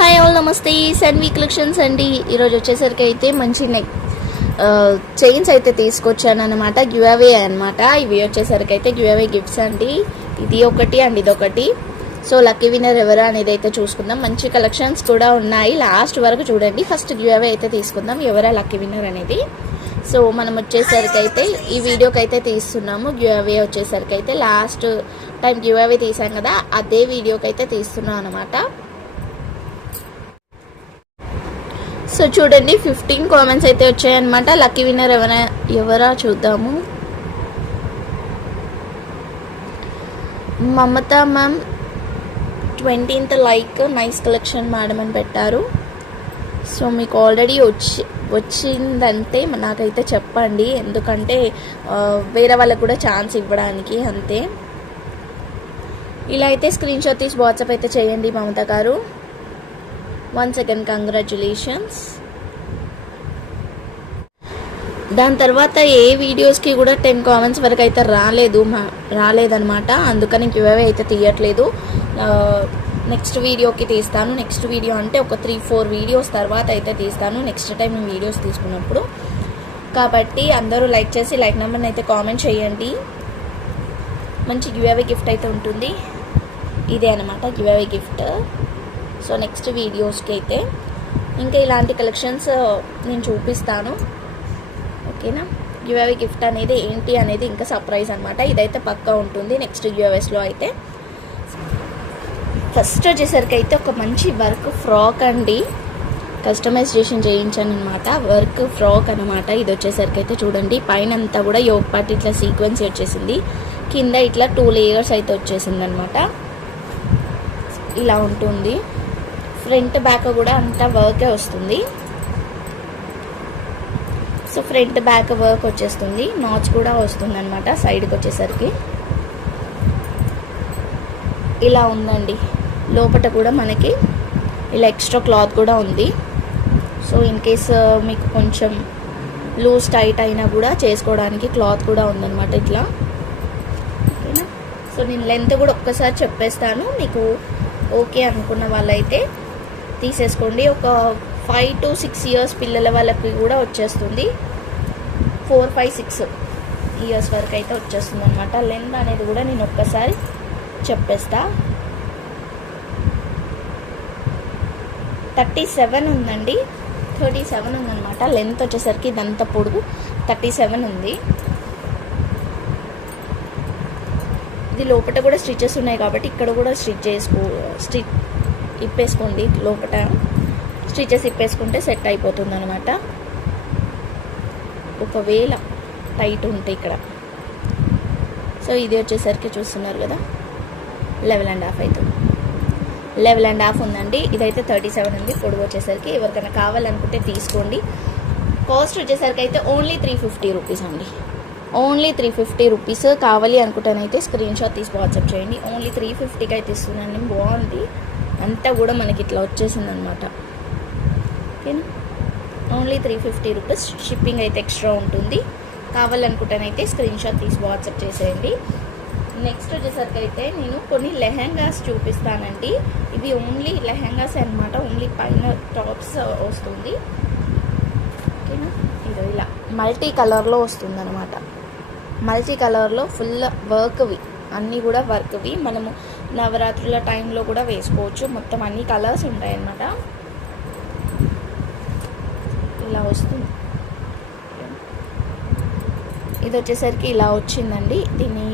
Hi all, నమస్తే. Sanvi collections అండి. ఈరోజు వచ్చేసరికి అయితే మంచి నెక్ చైన్స్ అయితే తీసుకొచ్చాను అనమాట. గివ్ అవే అనమాట. ఇవి వచ్చేసరికి అయితే గివ్ అవే గిఫ్ట్స్ అండి. ఇది ఒకటి అండ్ ఇదొకటి. సో లక్కీ విన్నర్ ఎవరు అనేది అయితే చూసుకుందాం. మంచి కలెక్షన్స్ కూడా ఉన్నాయి, లాస్ట్ వరకు చూడండి. ఫస్ట్ గివ్ అవే అయితే తీసుకుందాం, ఎవరా లక్కీ విన్నర్ అనేది. సో మనం వచ్చేసరికి అయితే ఈ వీడియోకి అయితే తీస్తున్నాము. గివ్ అవే వచ్చేసరికి అయితే లాస్ట్ టైం గివ్ అవే తీసాం కదా, అదే వీడియోకి అయితే తీస్తున్నాం అనమాట. సో చూడండి, 15 కామెంట్స్ అయితే వచ్చాయన్నమాట. లక్కీ విన్నర్ ఎవరా చూద్దాము. Mamata ma'am 20th like, nice collection madam అని పెట్టారు. సో మీకు ఆల్రెడీ వచ్చిందంటే నాకైతే చెప్పండి, ఎందుకంటే వేరే వాళ్ళకు కూడా ఛాన్స్ ఇవ్వడానికి అంతే. ఇలా అయితే స్క్రీన్ షాట్ తీసి వాట్సాప్ అయితే చేయండి మమత గారు. Once again congratulations. దాని తర్వాత ఏ వీడియోస్కి కూడా 10 కామెంట్స్ వరకు అయితే రాలేదన్నమాట. అందుకని గివ్అవే అయితే తీయట్లేదు. నెక్స్ట్ వీడియోకి తీస్తాను. నెక్స్ట్ వీడియో అంటే ఒక 3-4 వీడియోస్ తర్వాత అయితే తీస్తాను, నెక్స్ట్ టైం నేను వీడియోస్ తీసుకున్నప్పుడు. కాబట్టి అందరూ లైక్ చేసి లైక్ నెంబర్ని అయితే కామెంట్ చేయండి. మంచి గివ్అవే గిఫ్ట్ అయితే ఉంటుంది. ఇదే అనమాట గివ్అవే గిఫ్ట్. సో నెక్స్ట్ వీడియోస్కి అయితే ఇంకా ఇలాంటి కలెక్షన్స్ నేను చూపిస్తాను, ఓకేనా. గివ్అవే గిఫ్ట్ అనేది ఏంటి అనేది ఇంకా సర్ప్రైజ్ అనమాట. ఇదైతే పక్కా ఉంటుంది నెక్స్ట్ గివ్అవేస్లో అయితే. ఫస్ట్ వచ్చేసరికి అయితే ఒక మంచి వర్క్ ఫ్రాక్ అండి, కస్టమైజేషన్ చేయించాను అనమాట. వర్క్ ఫ్రాక్ అనమాట. ఇది వచ్చేసరికి అయితే చూడండి, పైన అంతా కూడా యోగ్ పార్ట్ ఇట్లా సీక్వెన్స్ వచ్చేసింది, కింద ఇట్లా 2 లేయర్స్ అయితే వచ్చేసింది అనమాట. ఇలా ఉంటుంది. ఫ్రంట్ బ్యాక్ కూడా అంతా వర్కే వస్తుంది. సో ఫ్రంట్ బ్యాక్ వర్క్ వచ్చేస్తుంది, నాచ్ కూడా వస్తుంది అనమాట. సైడ్కి వచ్చేసరికి ఇలా ఉందండి. లోపల కూడా మనకి ఇలా ఎక్స్ట్రా క్లాత్ కూడా ఉంది. సో ఇన్ కేస్ మీకు కొంచెం లూజ్ టైట్ అయినా కూడా చేసుకోవడానికి క్లాత్ కూడా ఉందన్నమాట ఇట్లా, ఓకేనా. సో నేను లెంత్ కూడా ఒక్కసారి చెప్పేస్తాను, మీకు ఓకే అనుకున్న వాళ్ళైతే తీసేసుకోండి. ఒక 5 to 6 ఇయర్స్ పిల్లల వాళ్ళకి కూడా వచ్చేస్తుంది. 4, 5, 6 ఇయర్స్ వరకు అయితే వచ్చేస్తుంది అనమాట. లెంత్ అనేది కూడా నేను ఒక్కసారి చెప్పేస్తా. 37 ఉందండి, 37 ఉందన్నమాట. లెంత్ వచ్చేసరికి ఇదంతా పొడుగు 37 ఉంది. ఇది లోపల కూడా స్టిచెస్ ఉన్నాయి కాబట్టి ఇక్కడ కూడా స్టిచ్ ఇప్పేసుకోండి. లోపల స్టిచెస్ ఇప్పేసుకుంటే సెట్ అయిపోతుంది అనమాట. ఒకవేళ టైట్ ఉంటే ఇక్కడ. సో ఇది వచ్చేసరికి చూస్తున్నారు కదా, 11.5 అవుతుంది. 11.5 ఉందండి. ఇదైతే 37 ఉంది పొడుగు వచ్చేసరికి. ఎవరికైనా కావాలనుకుంటే తీసుకోండి. కాస్ట్ వచ్చేసరికి అయితే ఓన్లీ 350 రూపీస్ అండి. Only 350 rupees. కావాలి అనుకుంటానైతే స్క్రీన్ షాట్ తీసి వాట్సాప్ చేయండి. ఓన్లీ 350కి అయితే ఇస్తున్నాను. బాగుంది, అంతా కూడా మనకి ఇట్లా వచ్చేసింది అనమాట, ఓకేనా. Only 350 rupees. షిప్పింగ్ అయితే ఎక్స్ట్రా ఉంటుంది. కావాలనుకుంటానైతే స్క్రీన్ షాట్ తీసి వాట్సాప్ చేసేయండి. నెక్స్ట్ వచ్చేసరికి అయితే నేను కొన్ని లెహెంగాస్ చూపిస్తానండి. ఇవి ఓన్లీ లెహెంగాస్ అనమాట. ఓన్లీ పైన టాప్స్ వస్తుంది, ఓకేనా. ఇది ఇలా మల్టీ కలర్లో వస్తుంది అనమాట. మల్టీ కలర్లో ఫుల్ వర్క్వి, అన్నీ కూడా వర్క్వి. మనము నవరాత్రుల టైంలో కూడా వేసుకోవచ్చు. మొత్తం అన్ని కలర్స్ ఉంటాయన్నమాట. ఇలా వస్తుంది. ఇది వచ్చేసరికి ఇలా వచ్చిందండి. దీని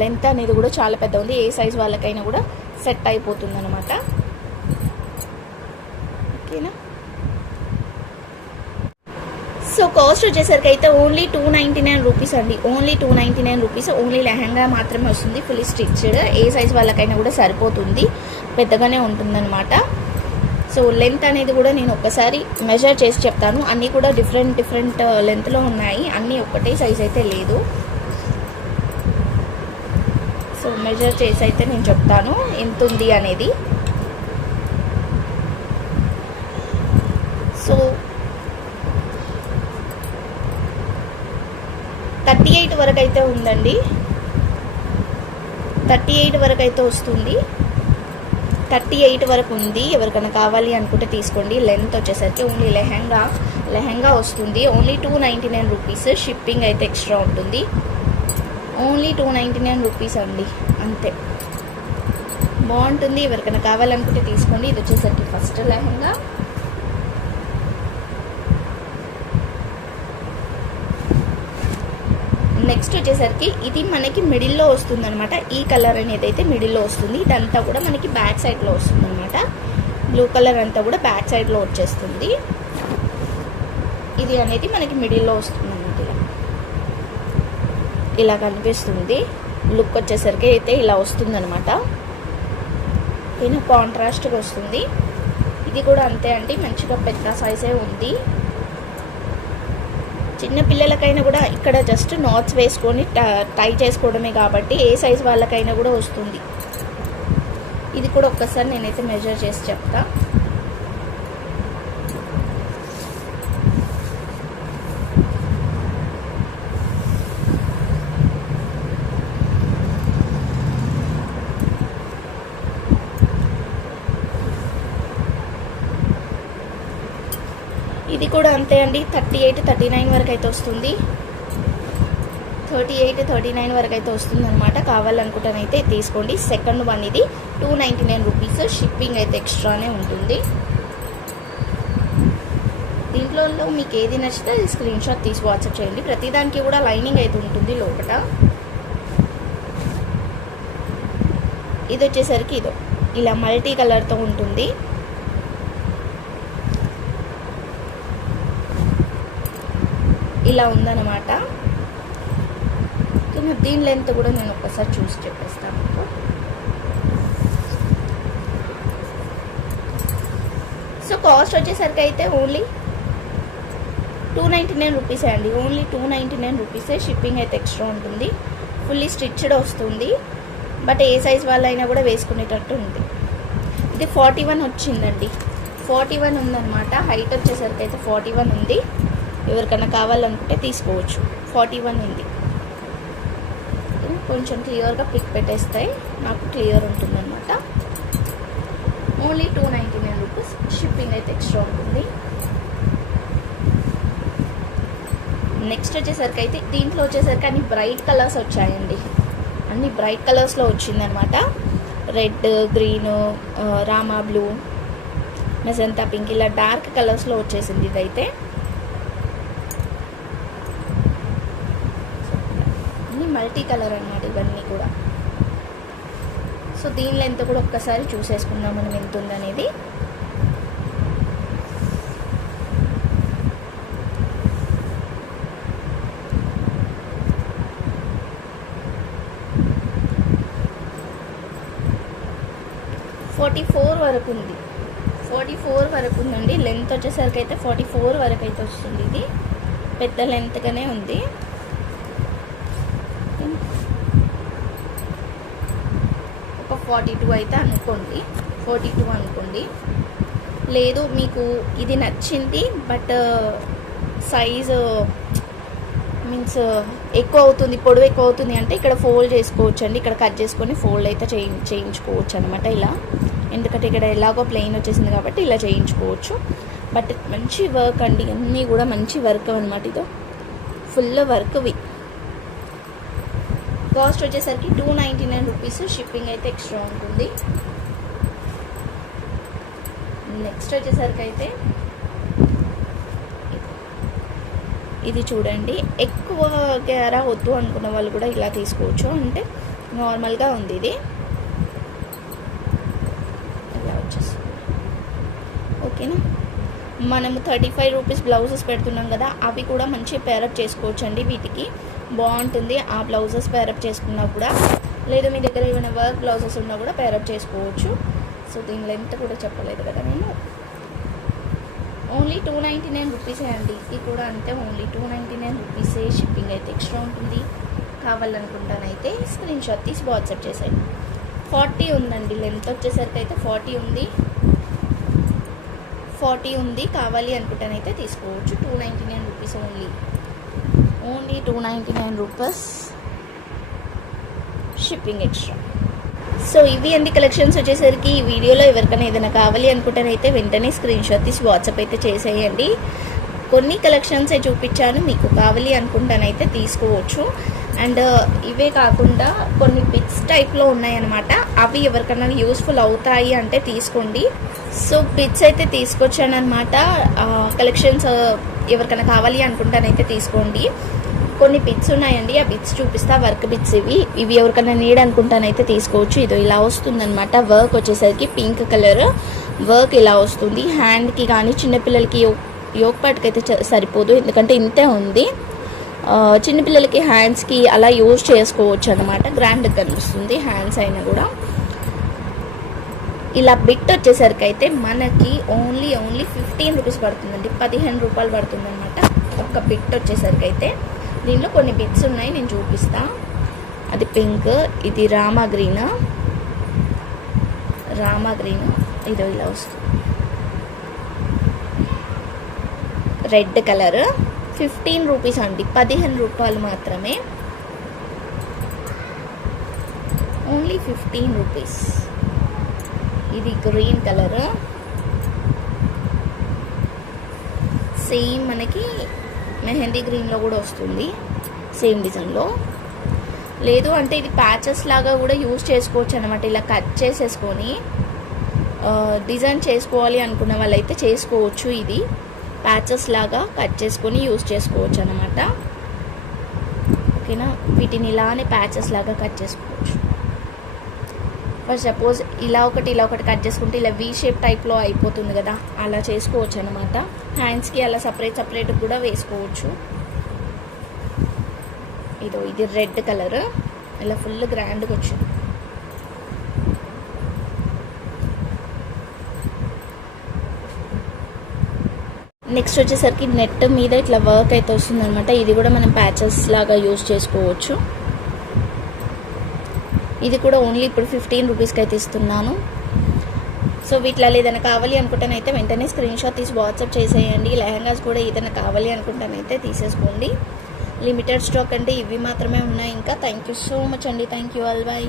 లెంత్ అనేది కూడా చాలా పెద్ద ఉంది. ఏ సైజ్ వాళ్ళకైనా కూడా సెట్ అయిపోతుంది అనమాట, ఓకేనా. సో కాస్ట్ వచ్చేసరికి అయితే ఓన్లీ 299 రూపీస్ అండి. Only 299 rupees. ఓన్లీ లెహంగా మాత్రమే వస్తుంది, ఫుల్ స్టిచ్డ్. ఏ సైజ్ వాళ్ళకైనా కూడా సరిపోతుంది, పెద్దగానే ఉంటుందన్నమాట. సో లెంత్ అనేది కూడా నేను ఒక్కసారి మెజర్ చేసి చెప్తాను. అన్నీ కూడా డిఫరెంట్ లెంత్లో ఉన్నాయి, అన్నీ ఒకటే సైజ్ అయితే లేదు. సో మెజర్ చేసి అయితే నేను చెప్తాను ఎంత ఉంది అనేది. సో 38 వరకు అయితే ఉందండి. 38 వరకు అయితే వస్తుంది. 38 వరకు ఉంది. ఎవరికైనా కావాలి అనుకుంటే తీసుకోండి. లెంత్ వచ్చేసరికి ఓన్లీ లెహంగా వస్తుంది. Only 299 rupees. షిప్పింగ్ అయితే ఎక్స్ట్రా ఉంటుంది. ఓన్లీ 299 రూపీస్ అండి, అంతే. బాగుంటుంది. ఎవరికైనా కావాలనుకుంటే తీసుకోండి. ఇది వచ్చేసరికి ఫస్ట్ లెహంగా. నెక్స్ట్ వచ్చేసరికి ఇది మనకి మిడిల్లో వస్తుంది అనమాట. ఈ కలర్ అనేది అయితే మిడిల్లో వస్తుంది. ఇదంతా కూడా మనకి బ్యాక్ సైడ్లో వస్తుంది అనమాట. బ్లూ కలర్ అంతా కూడా బ్యాక్ సైడ్లో వచ్చేస్తుంది. ఇది అనేది మనకి మిడిల్లో వస్తుంది అనమాట. ఇలా కనిపిస్తుంది. లుక్ వచ్చేసరికి అయితే ఇలా వస్తుంది అనమాట. ఓకేనా, కాంట్రాస్ట్గా వస్తుంది. ఇది కూడా అంతే అండి, మంచిగా పెద్ద సైజే ఉంది. చిన్న పిల్లలకైనా కూడా ఇక్కడ జస్ట్ నాట్స్ వేసుకొని టై చేసుకోవడమే కాబట్టి ఏ సైజ్ వాళ్ళకైనా కూడా వస్తుంది. ఇది కూడా ఒక్కసారి నేనైతే మెజర్ చేసి చెప్తా. ఇది కూడా అంతే అండి, 38-39 వరకు అయితే వస్తుంది. 38-39 వరకు అయితే వస్తుంది అనమాట. కావాలనుకుంటానైతే తీసుకోండి. సెకండ్ వన్ ఇది 299 రూపీస్. షిప్పింగ్ అయితే ఎక్స్ట్రానే ఉంటుంది. దీంట్లో మీకు ఏది నచ్చితే అది స్క్రీన్ షాట్ తీసి వాట్సాప్ చేయండి. ప్రతిదానికి కూడా లైనింగ్ అయితే ఉంటుంది లోపల. ఇది వచ్చేసరికి ఇదో ఇలా మల్టీ కలర్తో ఉంటుంది. ఇలా ఉందన్నమాట. దీని లెంత్ కూడా నేను ఒకసారి చూసి చెప్పేస్తాను మీకు. సో కాస్ట్ వచ్చేసరికి అయితే ఓన్లీ 299 రూపీసే అండి. ఓన్లీ 299 రూపీసే. షిప్పింగ్ అయితే ఎక్స్ట్రా ఉంటుంది. ఫుల్లీ స్టిచ్డ్ వస్తుంది. బట్ ఏ సైజ్ వాళ్ళైనా కూడా వేసుకునేటట్టు ఉంది. ఇది 41 వచ్చిందండి. 41 ఉందన్నమాట. హైట్ వచ్చేసరికి అయితే 41 ఉంది. ఎవరికైనా కావాలనుకుంటే తీసుకోవచ్చు. 41 ఉంది. కొంచెం క్లియర్గా పిక్ పెట్టేస్తాయి, నాకు క్లియర్ ఉంటుందన్నమాట. Only 299 rupees. షిప్పింగ్ అయితే ఎక్స్ట్రా ఉంటుంది. నెక్స్ట్ వచ్చేసరికి అయితే దీంట్లో వచ్చేసరికి అన్ని బ్రైట్ కలర్స్ వచ్చాయండి. అన్ని బ్రైట్ కలర్స్లో వచ్చిందనమాట. Red, green, Rama blue, magenta pink, ఇలా డార్క్ కలర్స్లో వచ్చేసింది ఇదైతే. మల్టీ కలర్ అన్నమాట ఇవన్నీ కూడా. సో దీని లెంత్ కూడా ఒక్కసారి చూసేసుకుందాం మనం ఎంత ఉందనేది. ఫోర్ వరకు ఉంది. 44 వరకు ఉందండి. లెంత్ వచ్చేసరికి అయితే 44 వరకు అయితే వస్తుంది. ఇది పెద్ద లెంత్గానే ఉంది. ఒక 42 అయితే అనుకోండి, 42 అనుకోండి. లేదు మీకు ఇది నచ్చింది బట్ సైజు మీన్స్ ఎక్కువ అవుతుంది, పొడవు ఎక్కువ అవుతుంది అంటే ఇక్కడ ఫోల్డ్ చేసుకోవచ్చు అండి. ఇక్కడ కట్ చేసుకొని ఫోల్డ్ అయితే చేయించుకోవచ్చు అనమాట ఇలా. ఎందుకంటే ఇక్కడ ఎలాగో ప్లెయిన్ వచ్చేసింది కాబట్టి ఇలా చేయించుకోవచ్చు. బట్ మంచి వర్క్ అండి, అన్నీ కూడా మంచి వర్క్ అనమాట. ఇదో ఫుల్ వర్క్వి. కాస్ట్ వచ్చేసరికి 299 రూపీస్. షిప్పింగ్ అయితే ఎక్స్ట్రా ఉంటుంది. నెక్స్ట్ వచ్చేసరికి అయితే ఇది చూడండి, ఎక్కువ గేరా వద్దు అనుకున్న వాళ్ళు కూడా ఇలా తీసుకోవచ్చు. అంటే నార్మల్గా ఉంది ఇది, ఇలా వచ్చేస్తుంది. ఓకేనా, మనము 35 రూపీస్ బ్లౌజెస్ పెడుతున్నాం కదా, అవి కూడా మంచి పేరప్ చేసుకోవచ్చు అండి. వీటికి బాగుంటుంది. ఆ బ్లౌజెస్ పేరప్ చేసుకున్నా కూడా, లేదా మీ దగ్గర ఏమైనా వర్క్ బ్లౌజెస్ ఉన్నా కూడా పేరప్ చేసుకోవచ్చు. సో దీని లెంత్ కూడా చెప్పలేదు కదా నేను. ఓన్లీ 299 రూపీసే అండి. ఇది కూడా అంతే, ఓన్లీ 299 రూపీసే. షిప్పింగ్ అయితే ఎక్స్ట్రా ఉంటుంది. కావాలనుకుంటానైతే స్క్రీన్ షాట్ తీసి వాట్సాప్ చేసేయండి. 40 ఉందండి. లెంత్ వచ్చేసరికి అయితే 40 ఉంది. కావాలి అనుకుంటానైతే తీసుకోవచ్చు. 299 rupees only 299 rupees. Shipping extra. So ఇవి అండి కలెక్షన్స్ వచ్చేసరికి ఈ వీడియోలో ఎవరికైనా ఏదైనా కావాలి అనుకుంటేనైతే వెంటనే స్క్రీన్ షాట్ తీసి వాట్సాప్ అయితే చేసేయండి. కొన్ని కలెక్షన్స్ చూపించాను, మీకు కావాలి అనుకుంటానైతే తీసుకోవచ్చు. అండ్ ఇవే కాకుండా కొన్ని బిట్స్ టైప్లో ఉన్నాయన్నమాట, అవి ఎవరికైనా యూస్ఫుల్ అవుతాయి అంటే తీసుకోండి. సో బిట్స్ అయితే తీసుకొచ్చాను అనమాట. కలెక్షన్స్ ఎవరికైనా కావాలి అనుకుంటానైతే తీసుకోండి. కొన్ని బిట్స్ ఉన్నాయండి, ఆ బిట్స్ చూపిస్తా. వర్క్ బిట్స్ ఇవి ఎవరికైనా నీడ్ అనుకుంటానైతే తీసుకోవచ్చు. ఇదో ఇలా వస్తుందన్నమాట. వర్క్ వచ్చేసరికి పింక్ కలర్ వర్క్ ఇలా వస్తుంది. హ్యాండ్కి కానీ చిన్నపిల్లలకి యోగ్ పార్ట్కి అయితే సరిపోదు, ఎందుకంటే ఇంతే ఉంది. చిన్నపిల్లలకి హ్యాండ్స్కి అలా యూజ్ చేసుకోవచ్చు అనమాట. గ్రాండ్గా కనిపిస్తుంది హ్యాండ్స్ అయినా కూడా. ఇలా బిట్ వచ్చేసరికి అయితే మనకి ఓన్లీ 15 రూపీస్ పడుతుందండి, 15 రూపాయలు పడుతుంది అనమాట ఒక్క బిట్ వచ్చేసరికి అయితే. దీనిలో కొన్ని బిట్స్ ఉన్నాయి, నేను చూపిస్తా. అది పింక్, ఇది రామా గ్రీన్, ఇదో ఇలా వస్తుంది. రెడ్ కలర్ 15 రూపీస్ అండి, 15 రూపాయలు మాత్రమే, ఓన్లీ 15 రూపీస్. ఇది గ్రీన్ కలర్, సేమ్ మనకి మెహందీ గ్రీన్లో కూడా వస్తుంది, సేమ్ డిజైన్లో. లేదు అంటే ఇది ప్యాచెస్ లాగా కూడా యూజ్ చేసుకోవచ్చు అనమాట. ఇలా కట్ చేసేసుకొని డిజైన్ చేసుకోవాలి అనుకున్న వాళ్ళైతే చేసుకోవచ్చు. ఇది ప్యాచెస్ లాగా కట్ చేసుకొని యూజ్ చేసుకోవచ్చు అనమాట. ఓకేనా, వీటిని ఇలానే ప్యాచెస్ లాగా కట్ చేసుకోవచ్చు. ఫర్ సపోజ్ ఇలా ఒకటి కట్ చేసుకుంటే ఇలా వీ షేప్ టైప్లో అయిపోతుంది కదా, అలా చేసుకోవచ్చు అనమాట. హ్యాండ్స్కి అలా సపరేట్ కూడా వేసుకోవచ్చు. ఇది రెడ్ కలర్, ఇలా ఫుల్ గ్రాండ్గా వచ్చింది. నెక్స్ట్ వచ్చేసరికి నెట్ మీద ఇట్లా వర్క్ అయితే వస్తుంది అనమాట. ఇది కూడా మనం ప్యాచెస్ లాగా యూజ్ చేసుకోవచ్చు. ఇది కూడా ఓన్లీ ఇప్పుడు 15 రూపీస్కి అయితే ఇస్తున్నాను. సో వీటిలో ఏదైనా కావాలి అనుకుంటానైతే వెంటనే స్క్రీన్ షాట్ తీసి వాట్సాప్ చేసేయండి. లెహంగాస్ కూడా ఏదైనా కావాలి అనుకుంటానైతే తీసేసుకోండి. లిమిటెడ్ స్టాక్ అంటే ఇవి మాత్రమే ఉన్నాయి ఇంకా. థ్యాంక్ యూ సో మచ్ అండి. Thank you all, by.